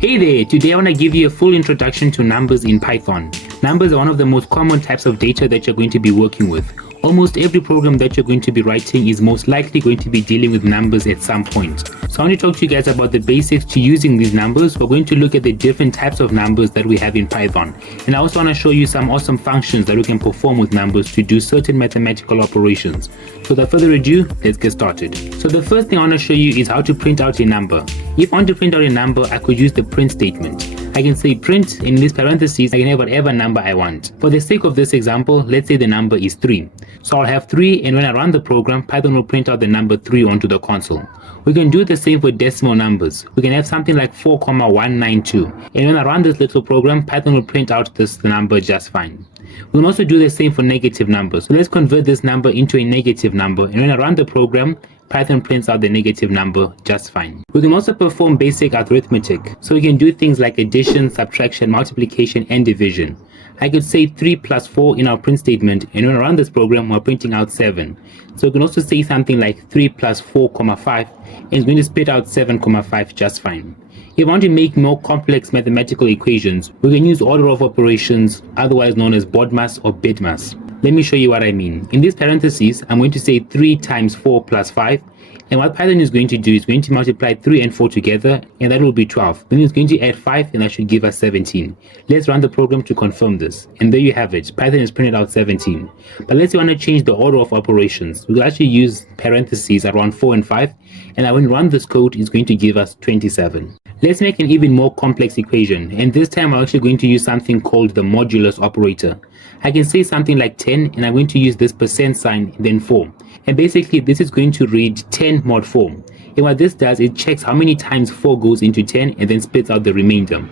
Hey there, today I want to give you a full introduction to numbers in Python. Numbers are one of the most common types of data that you're going to be working with. Almost every program that you're going to be writing is most likely going to be dealing with numbers at some point. So I want to talk to you guys about the basics to using these numbers. We're going to look at the different types of numbers that we have in Python. And I also want to show you some awesome functions that we can perform with numbers to do certain mathematical operations. So without further ado, let's get started. So the first thing I want to show you is how to print out a number. If I want to print out a number, I could use the print statement. I can say print, in these parentheses, I can have whatever number I want. For the sake of this example, let's say the number is 3. So I'll have 3, and when I run the program, Python will print out the number 3 onto the console. We can do the same for decimal numbers. We can have something like 4,192. And when I run this little program, Python will print out the number just fine. We can also do the same for negative numbers. So let's convert this number into a negative number. And when I run the program, Python prints out the negative number just fine. We can also perform basic arithmetic. So we can do things like addition, subtraction, multiplication, and division. I could say 3 plus 4 in our print statement, and when I run this program, we're printing out 7. So we can also say something like 3 plus 4,5, and it's going to spit out 7,5 just fine. If I want to make more complex mathematical equations, we can use order of operations, otherwise known as BODMAS or BIDMAS. Let me show you what I mean. In these parentheses, I'm going to say 3 times 4 plus 5. And what Python is going to do is going to multiply 3 and 4 together, and that will be 12. Then it's going to add 5, and that should give us 17. Let's run the program to confirm this. And there you have it. Python has printed out 17. But let's say we want to change the order of operations. We'll actually use parentheses around 4 and 5. And when we run this code, it's going to give us 27. Let's make an even more complex equation. And this time, I'm actually going to use something called the modulus operator. I can say something like 10, and I'm going to use this % sign, then 4. And basically, this is going to read 10 mod 4. And what this does, it checks how many times 4 goes into 10 and then spits out the remainder.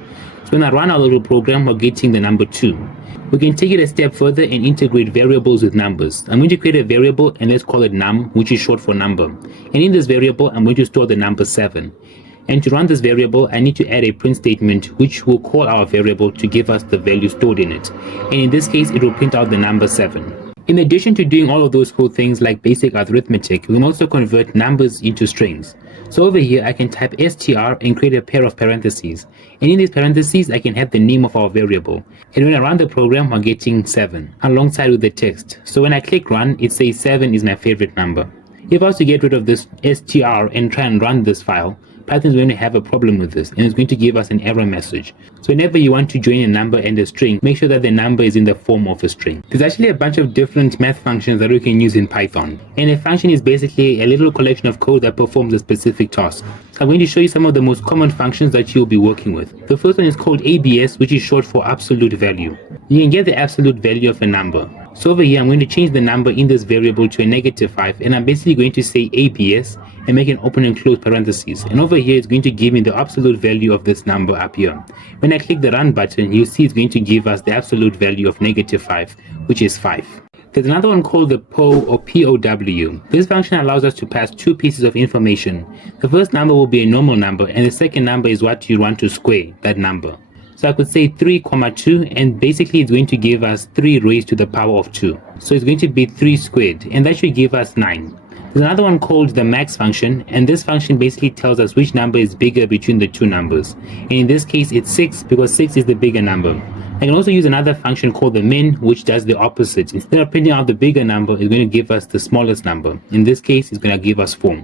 So when I run our little program, we're getting the number 2. We can take it a step further and integrate variables with numbers. I'm going to create a variable, and let's call it num, which is short for number. And in this variable, I'm going to store the number 7. And to run this variable, I need to add a print statement which will call our variable to give us the value stored in it. And in this case, it will print out the number 7. In addition to doing all of those cool things like basic arithmetic, we can also convert numbers into strings. So over here, I can type str and create a pair of parentheses. And in these parentheses, I can have the name of our variable. And when I run the program, we're getting 7 alongside with the text. So when I click run, it says 7 is my favorite number. If I was to get rid of this str and try and run this file, Python is going to have a problem with this, and it's going to give us an error message. So whenever you want to join a number and a string, make sure that the number is in the form of a string. There's actually a bunch of different math functions that we can use in Python. And a function is basically a little collection of code that performs a specific task. So I'm going to show you some of the most common functions that you'll be working with. The first one is called ABS, which is short for absolute value. You can get the absolute value of a number. So over here, I'm going to change the number in this variable to a -5, and I'm basically going to say ABS and make an open and close parentheses. And over here, it's going to give me the absolute value of this number up here. When I click the run button, you'll see it's going to give us the absolute value of -5, which is 5. There's another one called the POW or POW. This function allows us to pass 2 pieces of information. The first number will be a normal number, and the second number is what you want to square that number. So I could say 3,2, and basically it's going to give us 3 raised to the power of 2. So it's going to be 3 squared, and that should give us 9. There's another one called the max function, and this function basically tells us which number is bigger between the 2 numbers. And in this case, it's 6 because 6 is the bigger number. I can also use another function called the min, which does the opposite. Instead of printing out the bigger number, it's going to give us the smallest number. In this case, it's going to give us 4.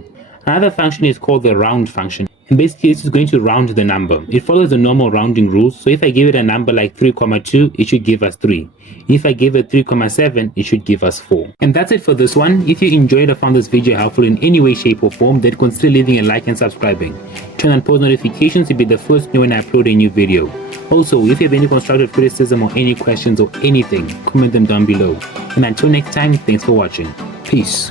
Another function is called the round function. And basically, this is going to round the number. It follows the normal rounding rules. So if I give it a number like 3,2, it should give us 3. If I give it 3,7, it should give us 4. And that's it for this one. If you enjoyed or found this video helpful in any way, shape or form, then consider leaving a like and subscribing. Turn on post notifications to be the first to know when I upload a new video. Also, if you have any constructive criticism or any questions or anything, comment them down below. And until next time, thanks for watching. Peace.